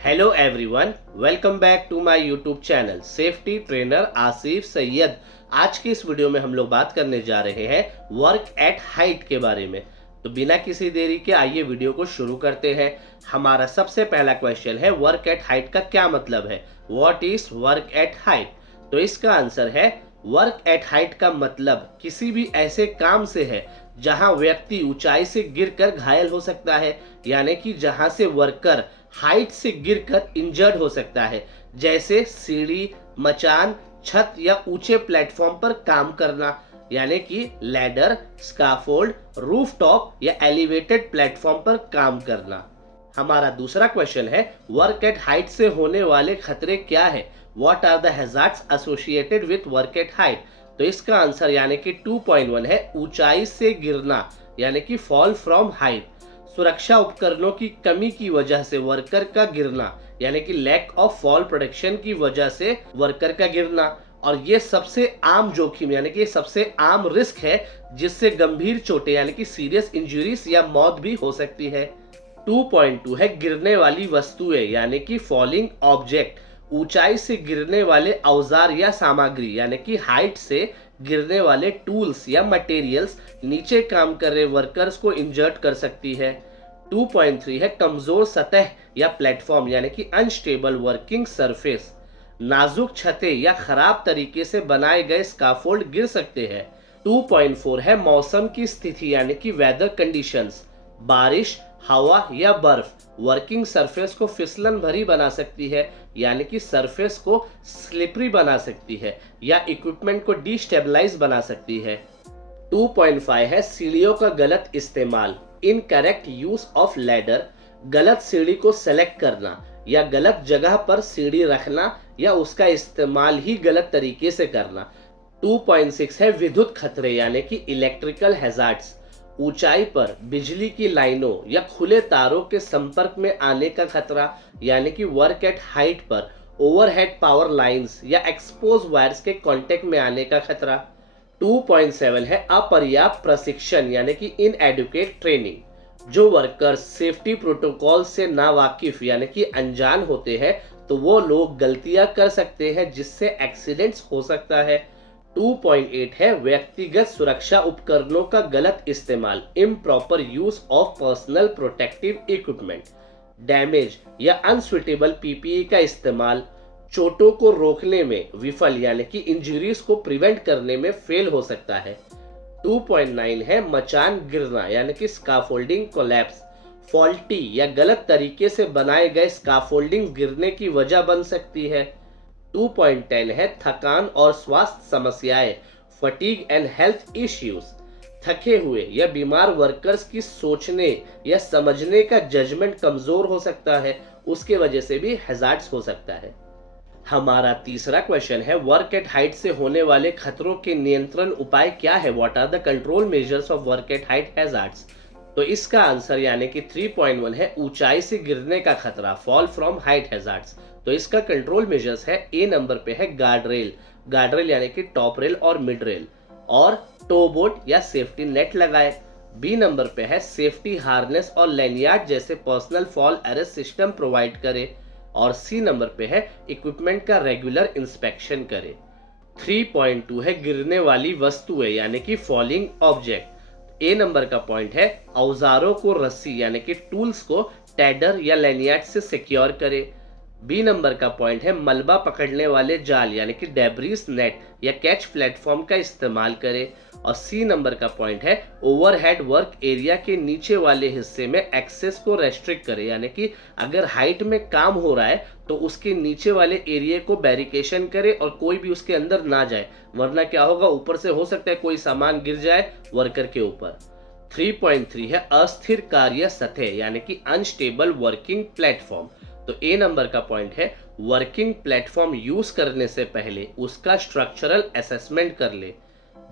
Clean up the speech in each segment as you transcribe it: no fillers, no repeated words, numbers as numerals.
Hello everyone, welcome back to my YouTube channel safety trainer Asif Syed. आज की इस video में हम लोग बात करने जा रहे हैं वर्क एट हाइट के बारे में। तो बिना किसी देरी के आइए वीडियो को शुरू करते हैं। हमारा सबसे पहला क्वेश्चन है, वर्क एट हाइट का क्या मतलब है? What is work at height? तो इसका आंसर है, वर्क एट हाइट का मतलब किसी भी ऐसे काम से है जहां व्यक्ति ऊंचाई से गिरकर घायल हो सकता है, यानी कि जहां से वर्कर हाइट से गिरकर इंजर्ड हो सकता है, जैसे सीढ़ी, मचान, छत या ऊंचे प्लेटफॉर्म पर काम करना, यानी कि लैडर, स्काफोल्ड, रूफटॉप या एलिवेटेड प्लेटफॉर्म पर काम करना। हमारा दूसरा क्वेश्चन है, वर्क एट हाइट से होने वाले खतरे क्या है? What are the hazards associated with work at height? तो इसका आंसर यानी कि 2.1 है, ऊंचाई से गिरना, यानी कि फॉल फ्रॉम हाइट। सुरक्षा उपकरणों की कमी की वजह से वर्कर का गिरना, यानी कि लैक ऑफ फॉल प्रोटेक्शन की वजह से वर्कर का गिरना। और ये सबसे आम जोखिम यानी कि सबसे आम रिस्क है जिससे गंभीर चोटें यानी कि सीरियस इंजरीज या मौत भी हो सकती है। 2.2 है, गिरने वाली वस्तुएं यानी कि फॉलिंग ऑब्जेक्ट। ऊंचाई से गिरने वाले औजार या सामग्री यानी कि हाइट से गिरने वाले टूल्स या मटेरियल्स नीचे काम कर रहे वर्कर्स को इंजर्ड कर सकती है। 2.3 है, कमजोर सतह या प्लेटफॉर्म यानी कि अनस्टेबल वर्किंग सरफेस। नाजुक छतें या खराब तरीके से बनाए गए स्काफोल्ड गिर सकते हैं। 2.4 है, मौसम की स्थिति यानी कि वेदर कंडीशंस। बारिश, हवा या बर्फ वर्किंग सरफेस को फिसलन भरी बना सकती है, यानी कि सरफेस को स्लिपरी बना सकती है या इक्विपमेंट को डिस्टेबलाइज बना सकती है। 2.5 है, सीढ़ियों का गलत इस्तेमाल। इनकरेक्ट यूज ऑफ लैडर, गलत सीढ़ी को सेलेक्ट करना या गलत जगह पर सीढ़ी रखना या उसका इस्तेमाल ही गलत तरीके से करना। 2.6 है, विद्युत खतरे यानी कि इलेक्ट्रिकल हैजार्ड्स। ऊंचाई पर बिजली की लाइनों या खुले तारों के संपर्क में आने का खतरा, यानी कि वर्क एट हाइट पर ओवरहेड पावर लाइंस या एक्सपोज वायर्स के कांटेक्ट में आने का खतरा। 2.7 है, अपर्याप्त प्रशिक्षण यानी कि इनएडुकेट ट्रेनिंग। जो वर्कर्स सेफ्टी प्रोटोकॉल से नावाकिफ यानी कि अनजान होते हैं तो वो लोग गलतियां कर सकते हैं जिससे एक्सीडेंट्स हो सकता है। 2.8 है, व्यक्तिगत सुरक्षा उपकरणों का गलत इस्तेमाल। Improper use of personal protective equipment. Damage या अनसुटेबल पीपीई का इस्तेमाल चोटों को रोकने में विफल यानी कि इंजरीज को प्रिवेंट करने में फेल हो सकता है। 2.9 है, मचान गिरना यानी कि स्काफोल्डिंग कोलैप्स। फॉल्टी या गलत तरीके से बनाए गए स्काफोल्डिंग गिरने की वजह बन सकती है। 2.10 है, थकान और स्वास्थ्य समस्याएं। Fatigue and health issues. थके हुए या बीमार वर्कर्स की सोचने या समझने का जजमेंट कमजोर हो सकता है, उसके वजह से भी हैजार्ड्स हो सकता है। हमारा तीसरा क्वेश्चन है, वर्क एट हाइट से होने वाले खतरों के नियंत्रण उपाय क्या है? What are the control measures of work at height hazards? तो इसका आंसर यानी कि 3.1 है, ऊंचाई से गिरने का खतरा, फॉल फ्रॉम हाइट हैजार्ड्स। तो इसका कंट्रोल मेजर्स है, ए नंबर पे है गार्ड रेल। गार्ड रेल यानी कि टॉप रेल और मिड रेल, और टो बोट या सेफ्टी नेट लगाए। बी नंबर पे है, सेफ्टी हार्नेस और लैनियार्ड जैसे personal fall arrest system provide करे। और सी नंबर पे है, इक्विपमेंट का रेगुलर इंस्पेक्शन करे। 3.2 है, गिरने वाली वस्तुएं यानी कि फॉलिंग ऑब्जेक्ट। ए नंबर का पॉइंट है, औजारों को रस्सी यानी कि टूल्स को टैडर या लैनियार्ड से सिक्योर करे। बी नंबर का पॉइंट है, मलबा पकड़ने वाले जाल यानी कि डेब्रिस नेट या कैच प्लेटफॉर्म का इस्तेमाल करे। और सी नंबर का पॉइंट है, ओवरहेड वर्क एरिया के नीचे वाले हिस्से में एक्सेस को रेस्ट्रिक्ट करे, यानी कि अगर हाइट में काम हो रहा है तो उसके नीचे वाले एरिया को बैरिकेशन करे और कोई भी उसके अंदर ना जाए, वरना क्या होगा, ऊपर से हो सकता है कोई सामान गिर जाए वर्कर के ऊपर। 3.3 है, अस्थिर कार्य सतह यानी कि अनस्टेबल वर्किंग प्लेटफॉर्म। तो ए नंबर का पॉइंट है, वर्किंग प्लेटफॉर्म यूज करने से पहले उसका स्ट्रक्चरल असेसमेंट कर ले।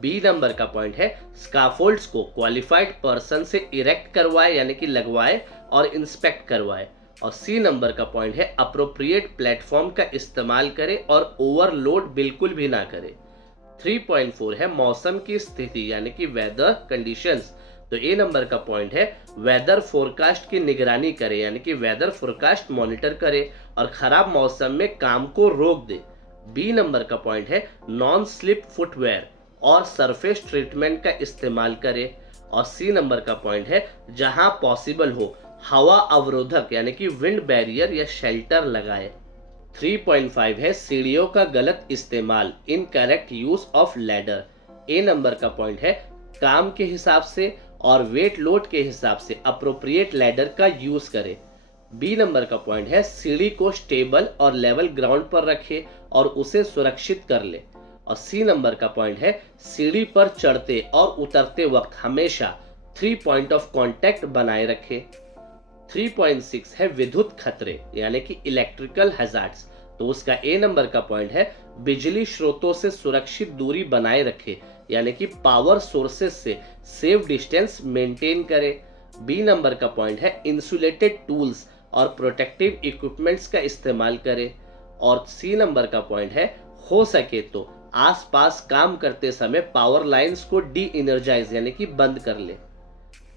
बी नंबर का पॉइंट है, स्काफोल्ड्स को क्वालिफाइड पर्सन से इरेक्ट करवाए यानी कि लगवाए और इंस्पेक्ट करवाए। और सी नंबर का पॉइंट है, अप्रोप्रिएट प्लेटफॉर्म का इस्तेमाल करे और ओवरलोड बिल्कुल भी ना करे। 3.4 है, मौसम की स्थिति यानी कि वेदर कंडीशंस। तो ए नंबर का पॉइंट है वेदर फोरकास्ट की निगरानी करे, यानी कि वेदर फोरकास्ट मॉनिटर करे और खराब मौसम में काम को रोक दे। बी नंबर का पॉइंट है नॉन स्लिप फुटवेयर और सरफेस ट्रीटमेंट का इस्तेमाल करे। और सी नंबर का पॉइंट है जहां पॉसिबल हो हवा अवरोधक यानी कि विंड बैरियर या शेल्टर लगाए। 3.5 है सीढ़ियों का गलत इस्तेमाल, incorrect use of ladder. A number का पॉइंट है काम के हिसाब से और वेट लोड के हिसाब से अप्रोप्रिएट लैडर का यूज करे। बी नंबर का पॉइंट है सीढ़ी को स्टेबल और लेवल ग्राउंड पर रखे और उसे सुरक्षित कर ले। और सी नंबर का पॉइंट है सीढ़ी पर चढ़ते और उतरते वक्त हमेशा 3 पॉइंट ऑफ कांटेक्ट बनाए रखे। 3.6 है विद्युत खतरे यानी कि इलेक्ट्रिकल हैजार्ड्स, तो उसका ए नंबर का पॉइंट है बिजली स्रोतों से सुरक्षित दूरी बनाए रखे, यानी कि पावर सोर्सेस से सेफ डिस्टेंस मेंटेन करे। बी नंबर का पॉइंट है इंसुलेटेड टूल्स और प्रोटेक्टिव इक्विपमेंट्स का इस्तेमाल करे। और सी नंबर का पॉइंट है हो सके तो आसपास काम करते समय पावर लाइंस को डी एनर्जाइज यानी कि बंद कर ले।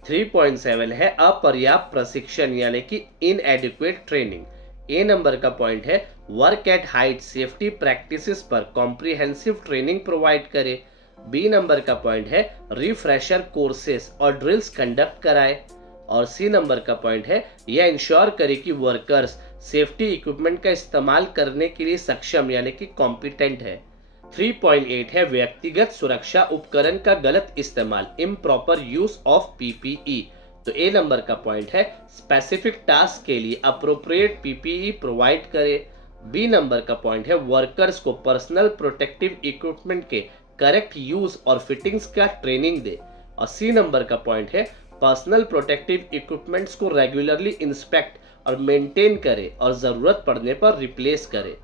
3.7 है अपर्याप्त प्रशिक्षण यानी कि इनएडिक्वेट ट्रेनिंग। ए नंबर का पॉइंट है work at height safety practices पर कॉम्प्रिहेंसिव ट्रेनिंग प्रोवाइड करे। बी नंबर का पॉइंट है रिफ्रेशर कोर्सेस और ड्रिल्स कंडक्ट कराए। और सी नंबर का पॉइंट है यह इंश्योर करे कि वर्कर्स सेफ्टी इक्विपमेंट का इस्तेमाल करने के लिए सक्षम यानी कि कॉम्पिटेंट है। 3.8 है व्यक्तिगत सुरक्षा उपकरण का गलत इस्तेमाल, इम्प्रॉपर यूज ऑफ पीपीई। तो ए नंबर का पॉइंट है स्पेसिफिक टास्क के लिए अप्रोप्रिएट पीपीई प्रोवाइड करे। बी नंबर का पॉइंट है वर्कर्स को पर्सनल प्रोटेक्टिव इक्विपमेंट के करेक्ट यूज और फिटिंग्स का ट्रेनिंग दे। और सी नंबर का पॉइंट है पर्सनल प्रोटेक्टिव इक्विपमेंट्स को रेगुलरली इंस्पेक्ट और मेंटेन करे और जरूरत पड़ने पर रिप्लेस करे।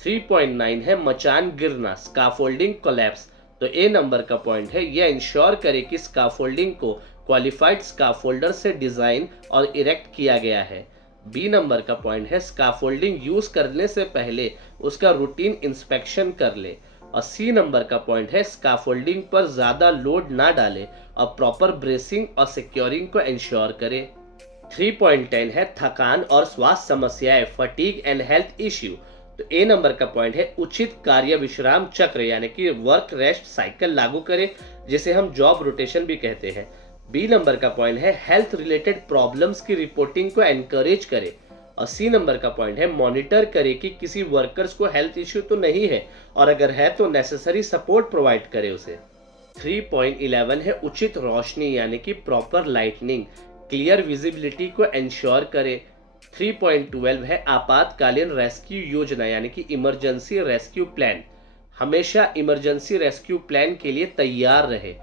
3.9 है मचान गिरना स्काफोल्डिंग कोलैप्स, तो ए नंबर का पॉइंट है यह इंश्योर करे कि स्काफोल्डिंग को क्वालिफाइड स्काफोल्डर से डिजाइन और इरेक्ट किया गया है। बी नंबर का पॉइंट है स्काफोल्डिंग यूज करने से पहले उसका रूटीन इंस्पेक्शन कर ले। और सी नंबर का पॉइंट है स्काफोल्डिंग पर ज्यादा लोड ना डाले और प्रॉपर ब्रेसिंग और सिक्योरिंग को इंश्योर करे। 3.10 है थकान और स्वास्थ्य समस्याएं फटीग एंड हेल्थ इश्यू, तो ए नंबर का पॉइंट है उचित कार्य विश्राम चक्र यानी कि वर्क रेस्ट साइकिल लागू करे, जिसे हम जॉब रोटेशन भी कहते हैं। बी नंबर का पॉइंट है हेल्थ रिलेटेड प्रॉब्लम्स की रिपोर्टिंग को एनकरेज करे। और सी नंबर का पॉइंट है मॉनिटर करे कि किसी वर्कर्स को हेल्थ इश्यू तो नहीं है और अगर है तो नेसेसरी सपोर्ट प्रोवाइड करे उसे। 3.11 है उचित रोशनी यानी कि प्रॉपर लाइटनिंग, क्लियर विजिबिलिटी को इंश्योर करे। 3.12 है आपातकालीन रेस्क्यू योजना यानी कि इमरजेंसी रेस्क्यू प्लान, हमेशा इमरजेंसी रेस्क्यू प्लान के लिए तैयार रहे।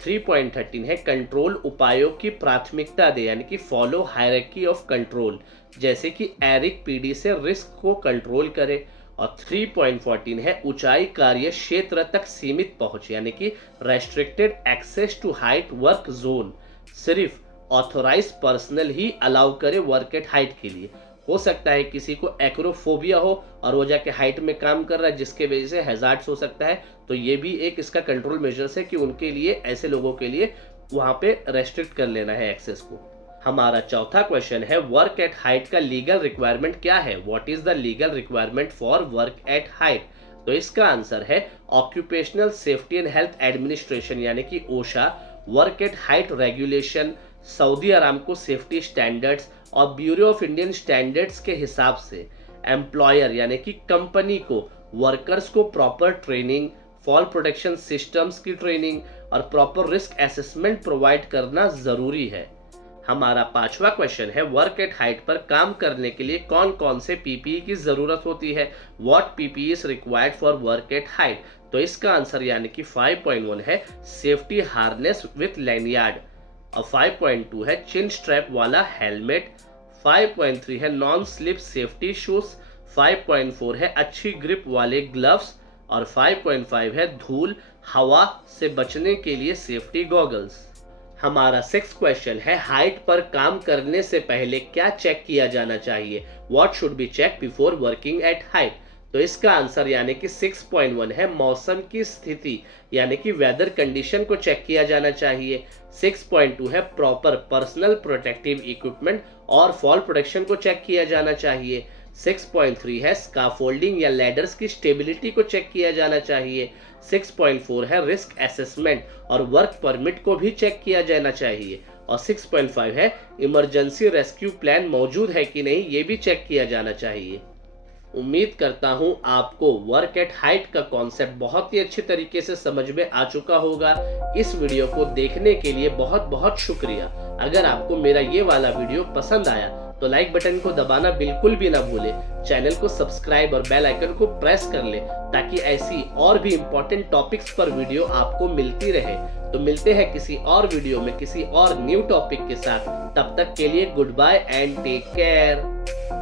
3.13 है कंट्रोल उपायों की प्राथमिकता दे यानी कि फॉलो हायरार्की ऑफ कंट्रोल, जैसे कि एरिक पीडी से रिस्क को कंट्रोल करे। और 3.14 है ऊंचाई कार्य क्षेत्र तक सीमित पहुंच यानी कि restricted access to height work zone, सिर्फ ऑथोराइज पर्सनल ही अलाउ करे वर्क एट हाइट के लिए। हो सकता है किसी को एक्रोफोबिया हो और वो जाके हाइट में काम कर रहा है जिसके वजह से हैजार्ड्स हो सकता है, तो ये भी एक इसका कंट्रोल मेजर्स है कि उनके लिए ऐसे लोगों के लिए वहां पे रेस्ट्रिक्ट कर लेना है एक्सेस को। हमारा चौथा क्वेश्चन है वर्क एट हाइट का लीगल रिक्वायरमेंट क्या है, what is the legal requirement for work at height. तो इसका आंसर है occupational safety and health administration यानी कि OSHA, work at height regulation, Saudi Aramco safety standards और ब्यूरो ऑफ इंडियन स्टैंडर्ड्स के हिसाब से एम्प्लॉयर यानी कि कंपनी को वर्कर्स को proper training, fall protection systems की ट्रेनिंग और प्रॉपर रिस्क असेसमेंट प्रोवाइड करना जरूरी है। हमारा पांचवा क्वेश्चन है वर्क एट हाइट पर काम करने के लिए कौन कौन से पीपीई की जरूरत होती है, what PPE is required for work at height. तो इसका आंसर यानी कि 5.1 है सेफ्टी हार्नेस विथ लैनियार्ड, और 5.2 है चिन स्ट्रैप वाला हेलमेट, 5.3 है नॉन स्लिप सेफ्टी शूज, 5.4 है अच्छी ग्रिप वाले ग्लव्स और 5.5 है धूल हवा से बचने के लिए सेफ्टी गॉगल्स। हमारा 6th क्वेश्चन है हाइट पर काम करने से पहले क्या चेक किया जाना चाहिए, what should be check before working at height. तो इसका आंसर यानी कि 6.1 है मौसम की स्थिति यानी कि वेदर कंडीशन को चेक किया जाना चाहिए। 6.2 है प्रॉपर पर्सनल प्रोटेक्टिव इक्विपमेंट और फॉल प्रोटेक्शन को चेक किया जाना चाहिए। 6.3 है स्काफोल्डिंग या लैडर्स की स्टेबिलिटी को चेक किया जाना चाहिए। 6.4 है रिस्क असेसमेंट और वर्क परमिट को भी चेक किया जाना चाहिए। और 6.5 है इमरजेंसी रेस्क्यू प्लान मौजूद है कि नहीं, ये भी चेक किया जाना चाहिए। उम्मीद करता हूं आपको वर्क एट हाइट का कॉन्सेप्ट बहुत ही अच्छे तरीके से समझ में आ चुका होगा। इस वीडियो को देखने के लिए बहुत बहुत शुक्रिया। अगर आपको मेरा ये वाला वीडियो पसंद आया तो लाइक बटन को दबाना बिल्कुल भी ना भूलें। चैनल को सब्सक्राइब और बेल आइकन को प्रेस कर लें ताकि ऐसी और भी इम्पोर्टेंट टॉपिक्स पर वीडियो आपको मिलती रहे। तो मिलते हैं किसी और वीडियो में किसी और न्यू टॉपिक के साथ। तब तक के लिए good bye and take care.